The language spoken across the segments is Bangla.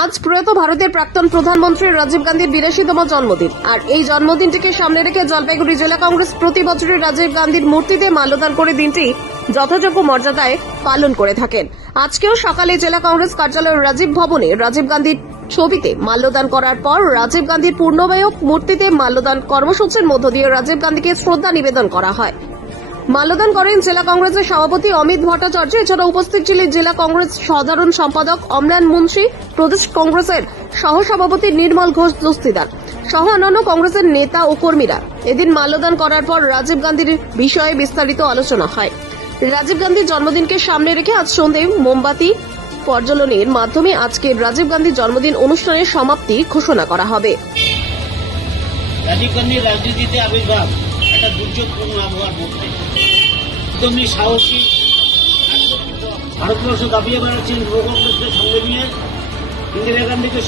আজ প্রয়াত ভারতের প্রাক্তন প্রধানমন্ত্রী রাজীব গান্ধীর 82তম জন্মদিন। আর এই জন্মদিনটিকে সামনে রেখে জলপাইগুড়ি জেলা কংগ্রেস প্রতি বছরই রাজীব গান্ধীর মূর্তিতে মাল্যদান করে দিনটি যথাযোগ্য মর্যাদায় পালন করে থাকেন। আজকেও সকালে জেলা কংগ্রেস কার্যালয়ের রাজীব ভবনে রাজীব গান্ধীর ছবিতে মাল্যদান করার পর রাজীব গান্ধীর পূর্ণবায়ক মূর্তিতে মাল্যদান কর্মসূচির মধ্য দিয়ে রাজীব গান্ধীকে শ্রদ্ধা নিবেদন করা হয়। মাল্যদান করেন জেলা কংগ্রেসের সভাপতি অমিত ভট্টাচার্য। এছাড়া উপস্থিত ছিলেন জেলা কংগ্রেস সাধারণ সম্পাদক অমলান মুন্সি, প্রদেশ কংগ্রেসের সহসভাপতি নির্মল ঘোষ দস্তিদার সহ অন্যান্য কংগ্রেসের নেতা ও কর্মীরা। এদিন মাল্যদান করার পর রাজীব গান্ধীর বিষয়ে বিস্তারিত আলোচনা হয়। রাজীব গান্ধীর জন্মদিনকে সামনে রেখে আজ সন্ধ্যায় মোমবাতি প্রজ্বলনের মাধ্যমে আজকের রাজীব গান্ধীর জন্মদিন অনুষ্ঠানের সমাপ্তি ঘোষণা করা হবে। রাজীব গান্ধীর রাজনীতিতে আবির্ভাব একটা দুর্যোগপূর্ণ আবহাওয়ার মধ্যে একদমই সাহসী, ভারতবর্ষ দাবিয়ে বেড়াচ্ছেন যুবকদের সঙ্গে নিয়ে ইন্দিরা গান্ধীকে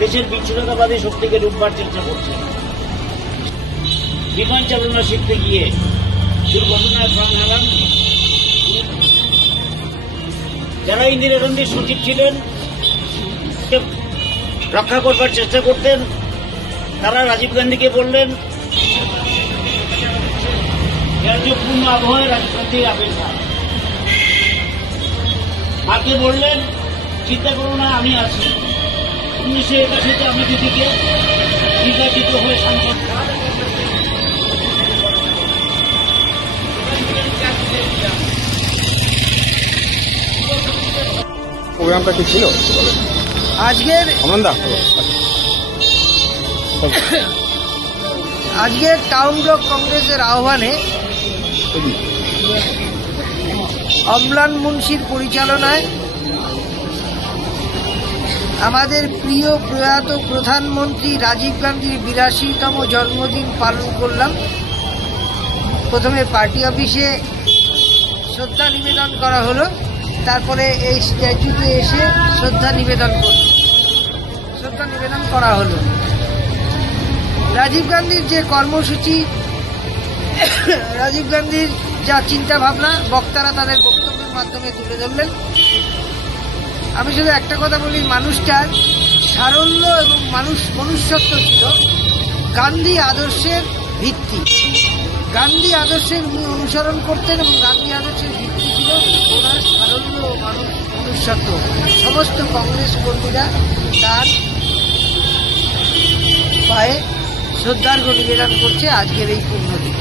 দেশের বিচ্ছিন্নতাবাদী শক্তিকে রূপবার চেষ্টা করছে। বিমান চালনা শিখতে গিয়ে দুর্ঘটনায় প্রাণ হারান যারা ইন্দিরা গান্ধীর সচিব ছিলেন, রক্ষা করবার চেষ্টা করতেন। তারা রাজীব গান্ধীকে বললেন দুর্যোগপূর্ণ আবহাওয়ায় রাজীব গান্ধীর আবির্ভাব। মাকে বললেন চিন্তা করো না, আমি আছি। 1981 আমি দিদিকে নির্বাচিত হয়ে সাংসদ প্রোগ্রামটা কি ছিল আজকের টাউন ব্লক কংগ্রেসের আহ্বানে অমলান মুন্সির পরিচালনায় আমাদের প্রিয় প্রয়াত প্রধানমন্ত্রী রাজীব গান্ধীর 82তম জন্মদিন পালন করলাম। প্রথমে পার্টি অফিসে শ্রদ্ধা নিবেদন করা হলো, তারপরে এই স্ট্যাচুতে এসে শ্রদ্ধা নিবেদন করা হলো। রাজীব গান্ধীর যে কর্মসূচি, রাজীব গান্ধীর যা চিন্তা ভাবনা বক্তারা তাদের বক্তব্যের মাধ্যমে তুলে ধরলেন। আমি শুধু একটা কথা বলি, মানুষটার সারল্য এবং মনুষ্যত্ব ছিল গান্ধী আদর্শের ভিত্তি। গান্ধী আদর্শের উনি অনুসরণ করতেন এবং গান্ধী আদর্শের ভিত্তি ছিল ওনার সারল্য ও মনুষ্যত্ব। সমস্ত কংগ্রেস কর্মীরা তার পায়ে শ্রদ্ধার্ঘ্য নিবেদন করছে আজকের এই পুণ্যদিন।